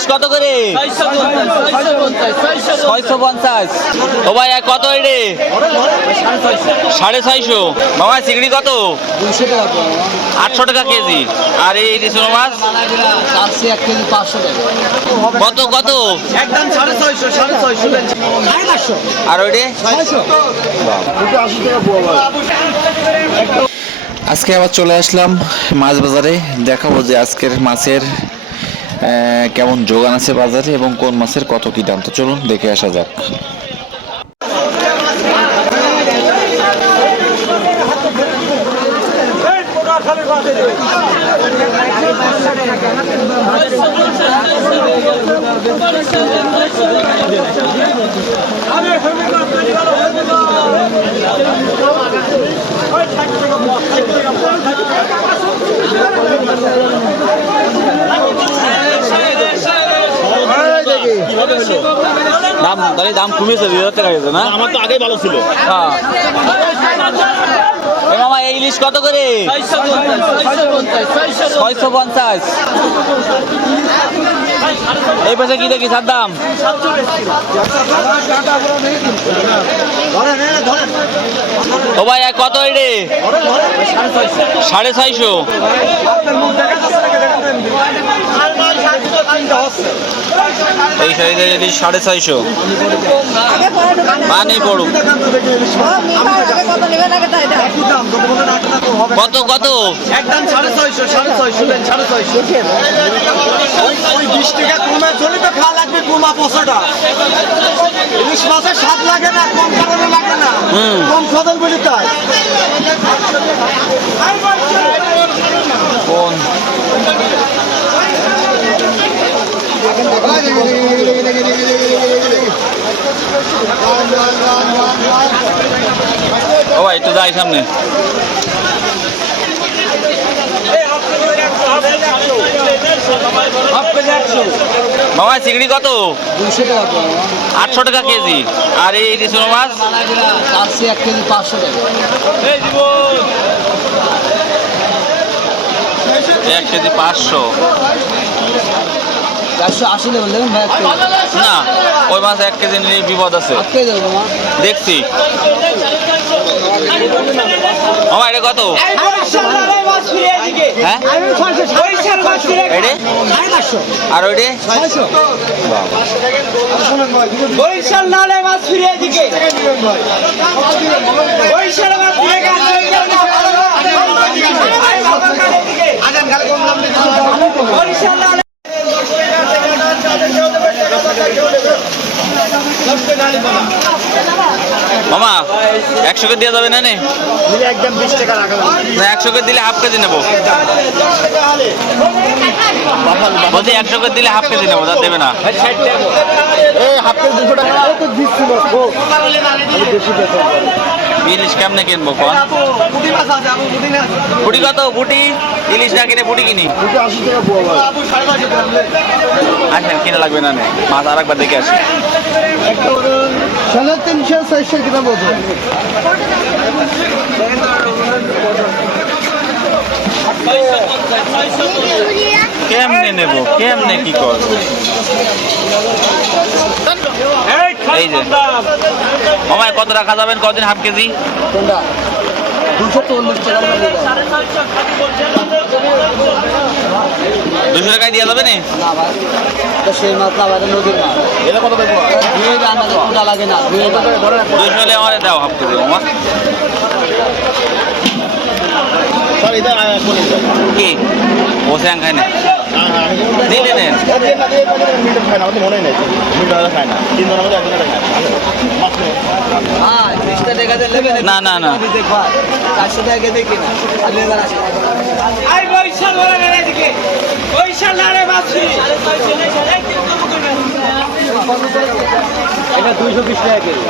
ইলিশ কত করে? ছয়শো পঞ্চাশ। ও ভাই কত রে? সাড়ে ছয়শো। মামা, চিংড়ি কত? আটশো টাকা কেজি। আর এই ইলিশ মাছ? কত কত? একদম সাড়ে আর আজকে আবার চলে আসলাম মাছ বাজারে। দেখাবো যে আজকের মাছের কেমন যোগান আছে বাজারে এবং কোন মাছের কত কি দাম? তো চলুন দেখে আসা যাক। দাম তাহলে দাম কমেছে দুই হাজার টাকা গেছে না? আমার তো আগেই ভালো ছিল। হ্যাঁ। মামা এই ইলিশ কত করে? ছয়শো পঞ্চাশ। এই পাশে কি দেখি সার দাম? ও ভাই কত রে সাড়ে ছয়শো। এই সাইজের ইলিশ সাড়ে ছয়শো। পানি পড়ুক। কত কত? একদম সাড়ে ছয়শো সাড়ে ছয়শো সাড়ে লাগবে স্বাদ লাগে না কম কারণে লাগে না। কম সদল বলি তাই কোন ও ভাই, একটু যাই সামনে। মামা চিংড়ি কত? আটশো টাকা কেজি। আর এই ইলিশ মাছ? এক কেজি পাঁচশো টাকা এক কেজি পাঁচশো। চারশো আশি নেবেন দেখুন ভাই না ওই মাছ এক কেজি নিলে বিপদ আছে। দেখছি। মামা এটা কত? হ্যাঁ? আর ওইটে? বরিশাল নালে মাছ ফিরিয়ে দিকে বরিশাল মাছ ফিরে গেছে বরিশাল নালে মামা একশো করে দেওয়া যাবে না নে? একদম বিশ টাকা রাখা না একশো করে দিলে হাফ কেজি নেব। বলছি একশো করে দিলে হাফ কেজি নেব তা দেবে না। এই হাফ কেজি দুশো টাকা। ইলিশ কেমনে কিনবো কন বুটি কত? বুটি ইলিশ না কিনে বুটি কিনি? আসেন কিনা লাগবে না নে। মাছ আর একবার দেখে আসি। চারশো কিনা বলতো কেমনে নেব? কেমনে কি করব? এই যে। মামায় কত রাখা যাবেন কদিন? Half KG? দুশো টাকায় দেওয়া যাবে না? না ভাই তো সেই মাছ না ভাই নদীর মাছ। এটা কত ধুয়ে দেয় আমাদের লাগে না হলে আমার দাও হাফ স্যার এটা কি? আং খাই না? দিলে নেন খায় না আমাদের মনে নেই। খায় না। তিন মধ্যে একজনের খায় হ্যাঁ না, না, না। দেখ ভাই চারশো টাকা দেখি না। আসে বলে মাছ দুইশো বিশ টাকা কেজি।